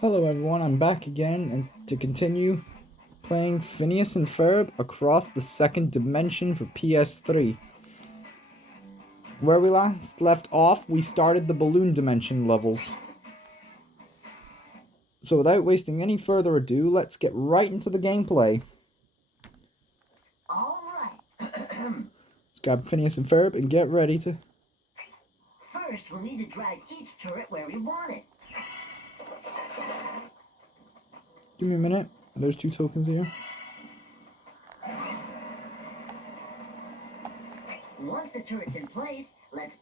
Hello everyone, I'm back again and to continue playing Phineas and Ferb across the second dimension for PS3. Where we last left off, we started the balloon dimension levels. So without wasting any further ado, let's get right into the gameplay. Alright. Let's grab Phineas and Ferb and get ready to... First, we'll need to drag each turret where we want it. Give me a minute. There's 2 tokens here. Once the turret's in place, let's...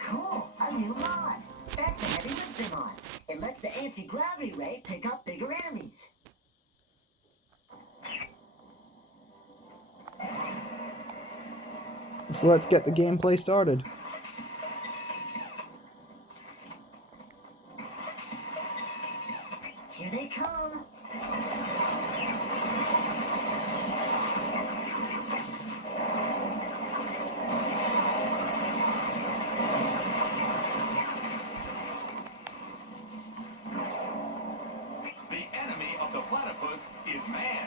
Cool, a new mod. That's the heavy lift mod. It lets the anti-gravity ray pick up bigger enemies. So let's get the gameplay started. Here they come. The enemy of the platypus is man.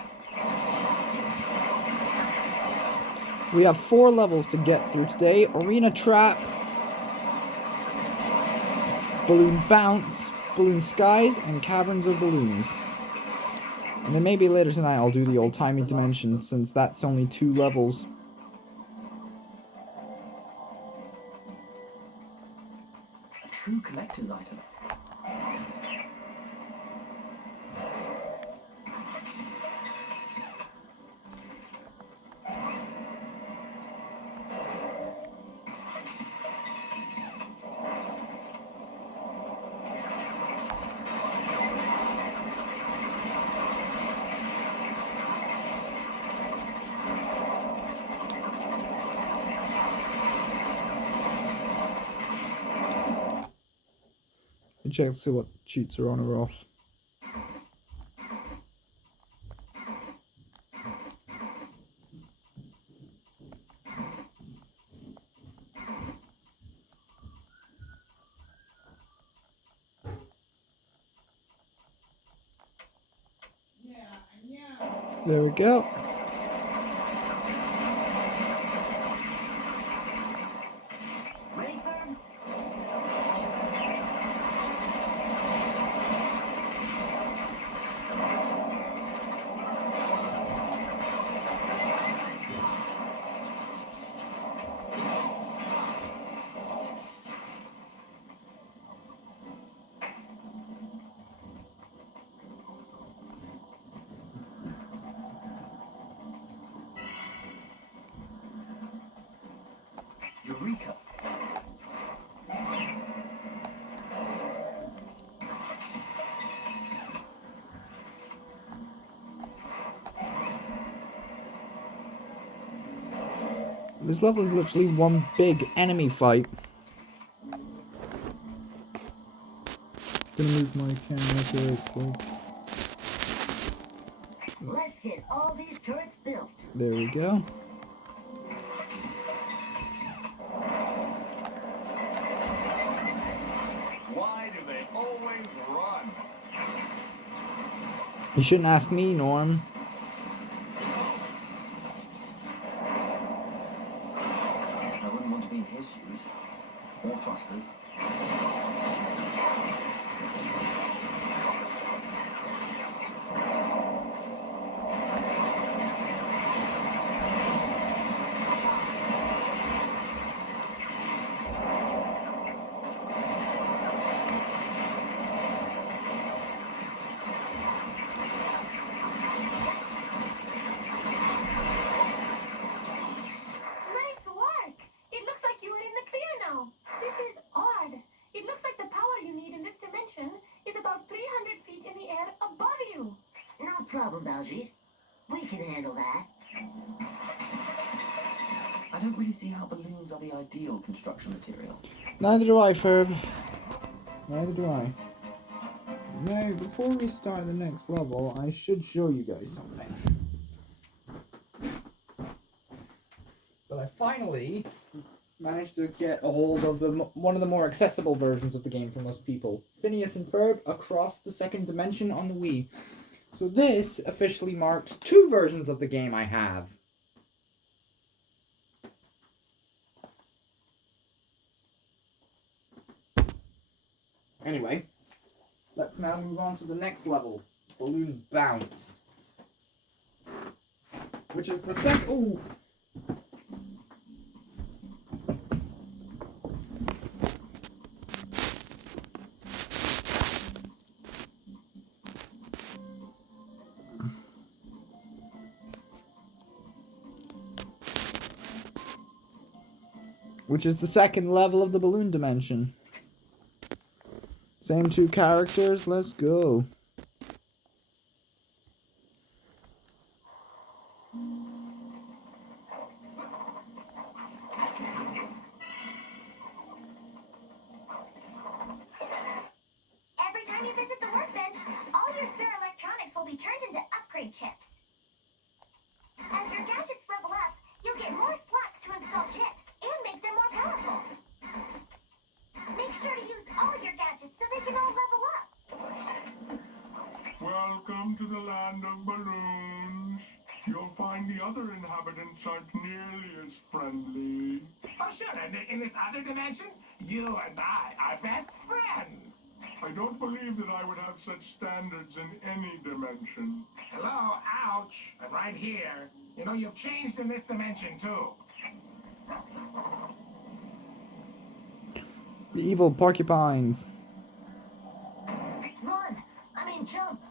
We have 4 levels to get through today. Arena Trap, Balloon Bounce, Balloon Skies, and Caverns of Balloons. And then maybe later tonight I'll do the old-timey dimension, since that's only 2 levels. A true collector's item. Check to see what cheats are on or off. There we go. Ready, Ferb? Eureka! This level is literally one big enemy fight. Gonna move my camera to quick. Let's get all these turrets built. There we go. Why do they always run? You shouldn't ask me, Norm. I wouldn't want to be in his shoes. Or thrusters. Nice work! It looks like you are in the clear now. This is odd. It looks like the power you need in this dimension is about 300 feet in the air above you. No problem, Baljeet. We can handle that. I don't really see how balloons are the ideal construction material. Neither do I, Ferb. Neither do I. Now, before we start the next level, I should show you guys something. But I finally managed to get a hold of one of the more accessible versions of the game for most people. Phineas and Ferb Across the Second Dimension on the Wii. So this officially marks 2 versions of the game I have. Anyway, let's now move on to the next level, Balloon Bounce. Which is the second... Ooh! Which is the second level of the balloon dimension. Same 2 characters, let's go. Every time you visit the workbench, all your spare electronics will be turned into upgrade chips. As your gadgets level up, you'll get more slots to install chips and make them more powerful. Make sure to use all your gadgets so they can all level up. Welcome to the land of balloons. You'll find the other inhabitants aren't nearly as friendly. Oh, sure, and in this other dimension, you and I are best friends. I don't believe that I would have such standards in any dimension. Hello, ouch, and right here. You know, you've changed in this dimension, too. The evil porcupines. Run! I mean, jump!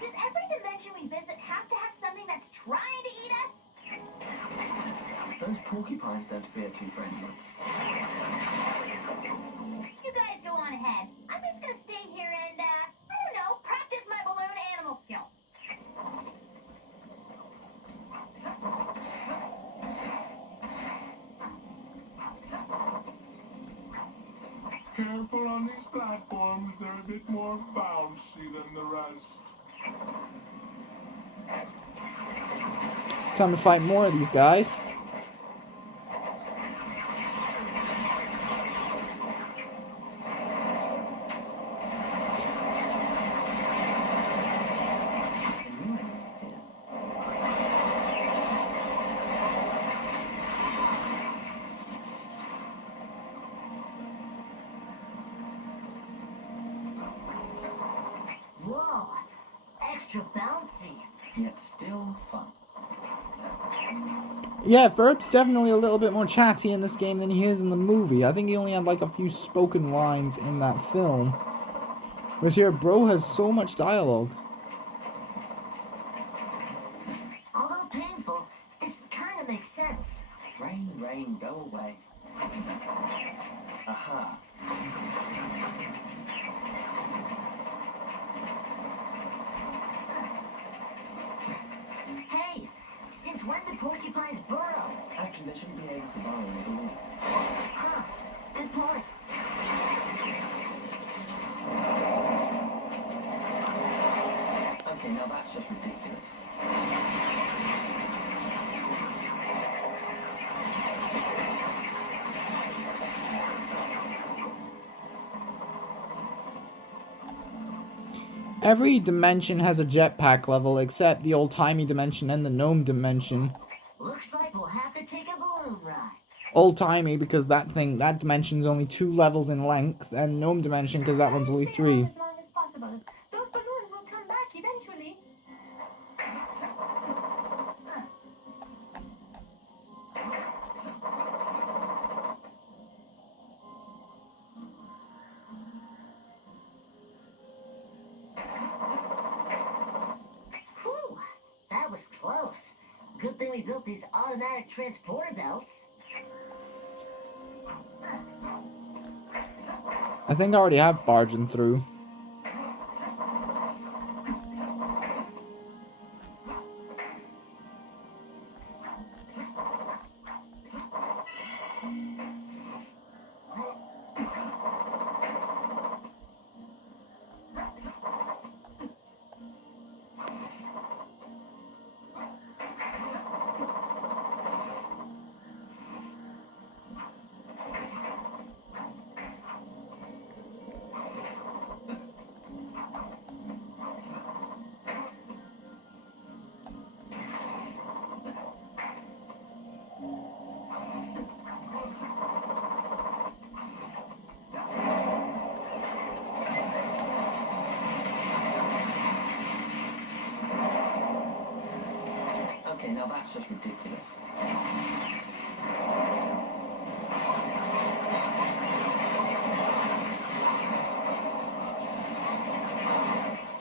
Does every dimension we visit have to have something that's trying to eat us? Those porcupines don't appear too friendly. You guys go on ahead. I'm just gonna stay here and, I don't know, practice my balloon animal skills. Careful on these platforms, they're a bit more bouncy than the rest. Time to fight more of these guys. Whoa! Extra bouncy. Yet still fun. Yeah, Ferb's definitely a little bit more chatty in this game than he is in the movie. I think he only had like a few spoken lines in that film. Whereas here, bro has so much dialogue. Although painful, this kind of makes sense. Rain, rain, go away. Aha. Hey, since when do porcupines burrow? Actually, they shouldn't be able to burrow in a balloon. Huh, good point. Okay, now that's just ridiculous. Every dimension has a jetpack level except the old-timey dimension and the gnome dimension. Looks like we'll have to take a balloon ride. Old-timey because that dimension's only 2 levels in length, and gnome dimension because that one's only 3. Stay on as long as possible. Those balloons will come back eventually. Whew, that was close. Good thing we built these automatic transporter belts. I think I already have barging through. that's just ridiculous.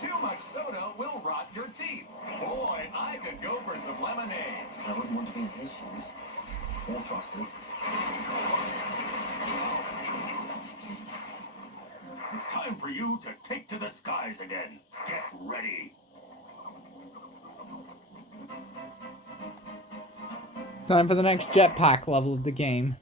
Too much soda will rot your teeth. Boy, I could go for some lemonade. I wouldn't want to be in his shoes. Or thrusters. It's time for you to take to the skies again. Get ready. Time for the next jetpack level of the game.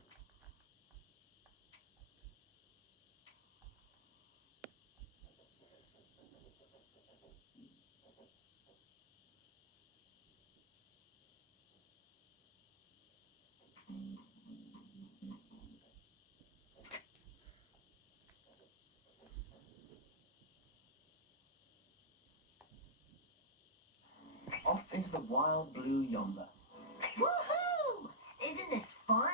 Off into the wild blue yonder. Woohoo! Isn't this fun?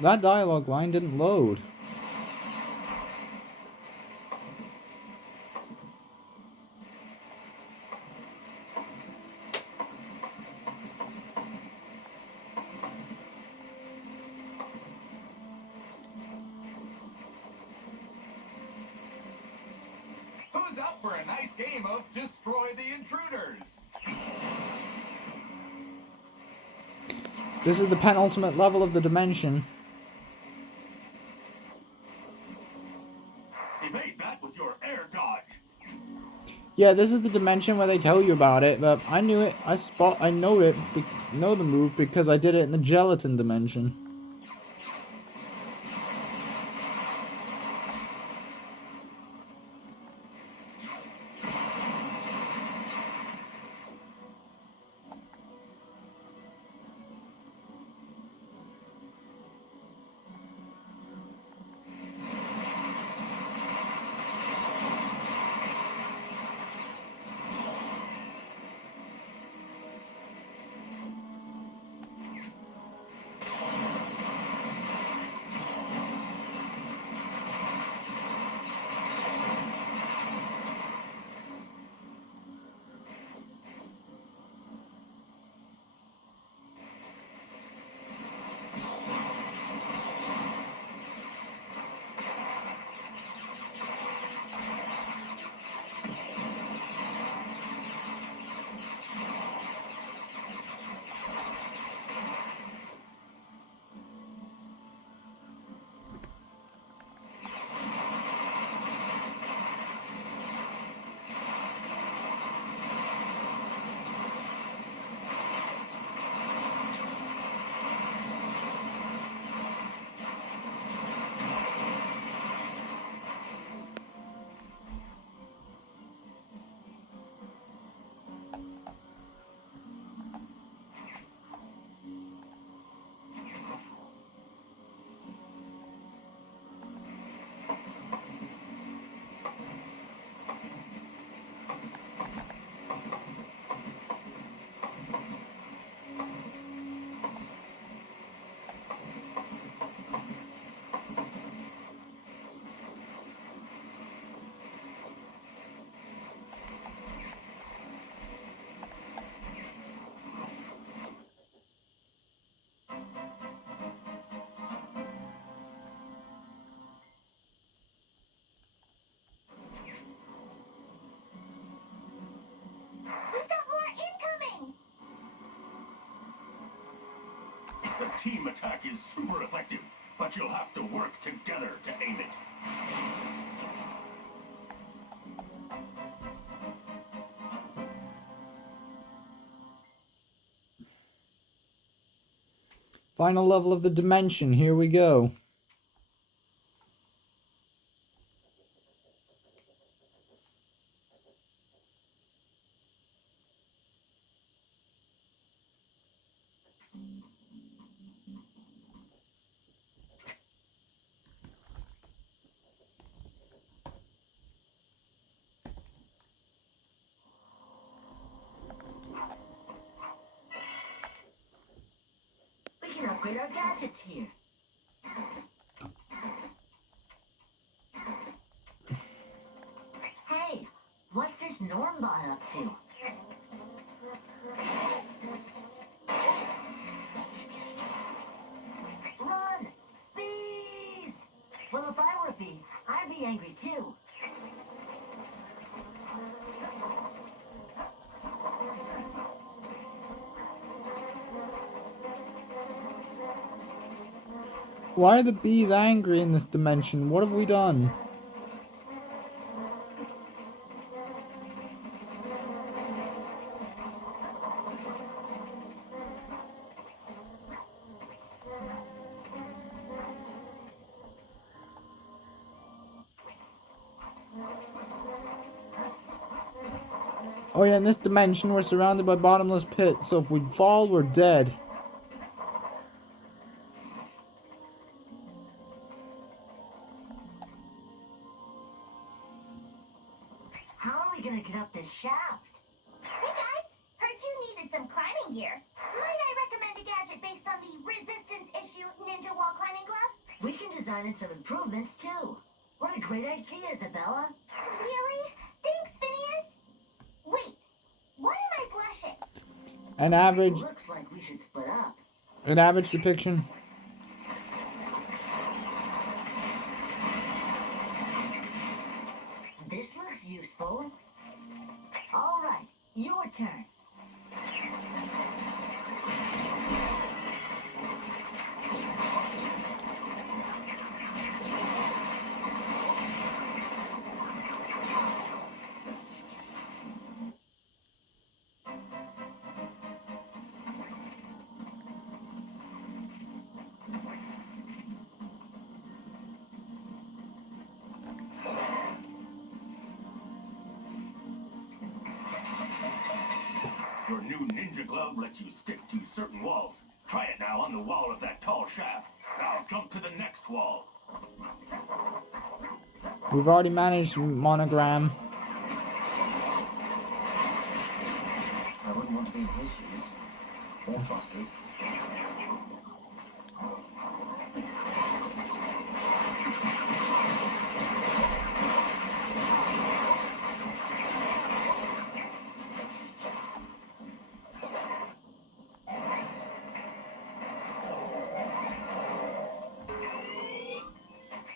That dialogue line didn't load. Who's up for a nice game of Destroy the Intruders? This is the penultimate level of the dimension. Evade that with your air dodge. Yeah, this is the dimension where they tell you about it, but I knew it. I know it. Know the move because I did it in the gelatin dimension. We've got more incoming! The team attack is super effective, but you'll have to work together to aim it. Final level of the dimension. Here we go. We can upgrade our gadgets here. this Normbot up to? Run! Bees! Well, if I were a bee, I'd be angry too. Why are the bees angry in this dimension? What have we done? Oh yeah, in this dimension we're surrounded by bottomless pits, so if we fall, we're dead. How are we gonna get up this shaft? Hey guys, heard you needed some climbing gear. Might I recommend a gadget based on the resistance issue ninja wall climbing glove? We can design in some improvements too. What a great idea, Isabella. Really? Thanks, Phineas. Wait, why am I blushing? An average Looks like we should split up. depiction. This looks useful. All right, your turn. Your new ninja glove lets you stick to certain walls. Try it now on the wall of that tall shaft. Now jump to the next wall. We've already managed Monogram. I wouldn't want to be in his shoes. Or Foster's.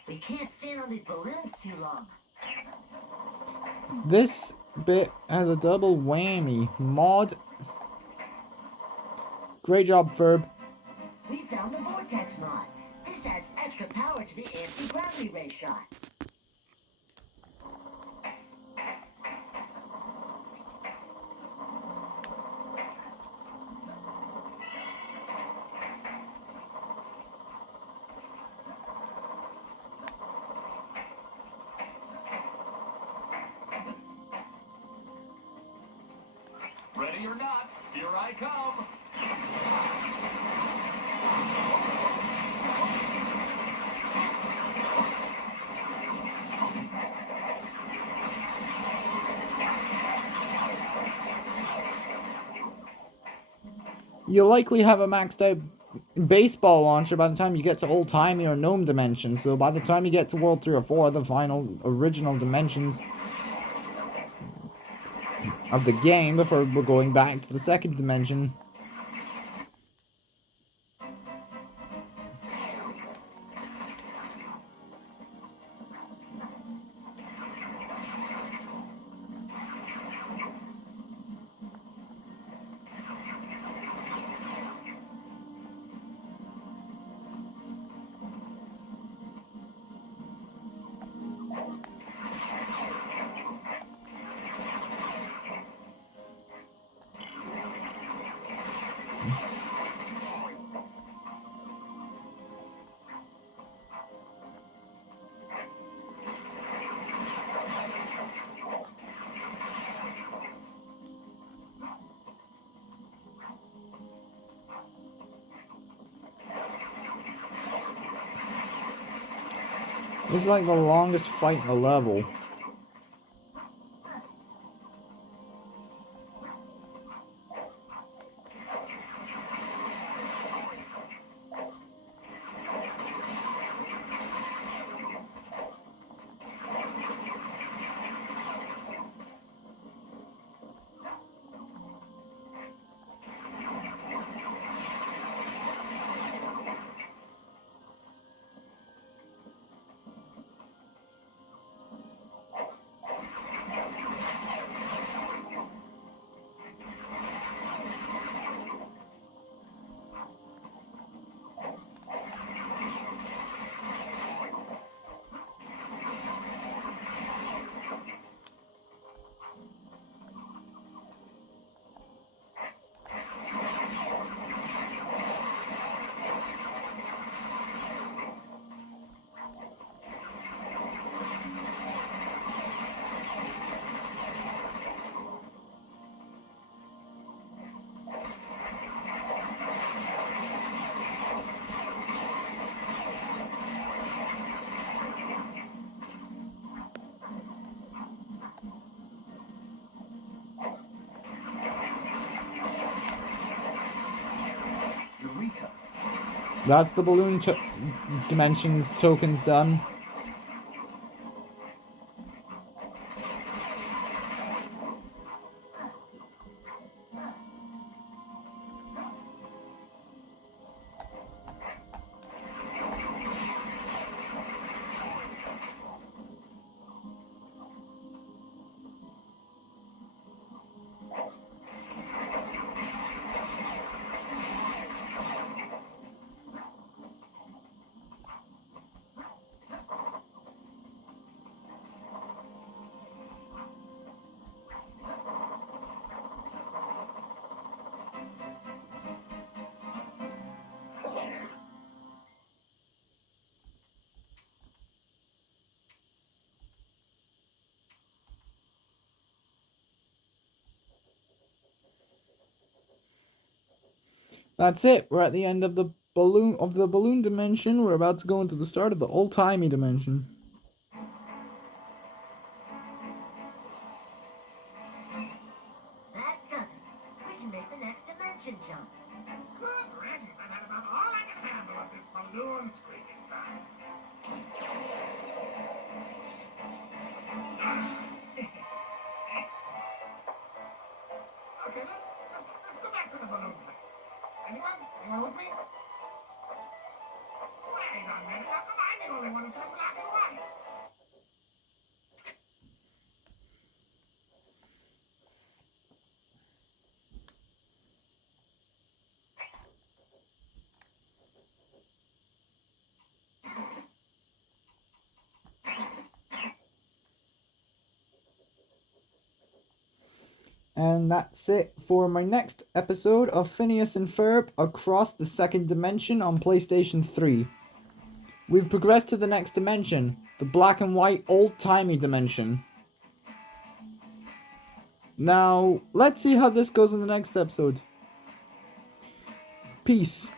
We can't stand on these balloons too long. This bit has a double whammy. Mod. Great job, Ferb. We found the vortex mod. This adds extra power to the anti-gravity ray shot. Ready or not, here I come. You'll likely have a maxed out baseball launcher by the time you get to old timey or gnome dimension, so by the time you get to World 3 or 4, the final original dimensions of the game, before we're going back to the second dimension. This is like the longest fight in the level. That's the balloon dimensions tokens done. That's it. We're at the end of the balloon dimension. We're about to go into the start of the old-timey dimension. That does it. We can make the next dimension jump. Good riddance. I've had about all I can handle of this balloon squeaking sound. Okay, let's go back to the balloon place. Anyone with me? Wait a minute, how come I'm the only one who turned black and white? And that's it for my next episode of Phineas and Ferb Across the Second Dimension on PlayStation 3. We've progressed to the next dimension, the black and white old-timey dimension. Now, let's see how this goes in the next episode. Peace.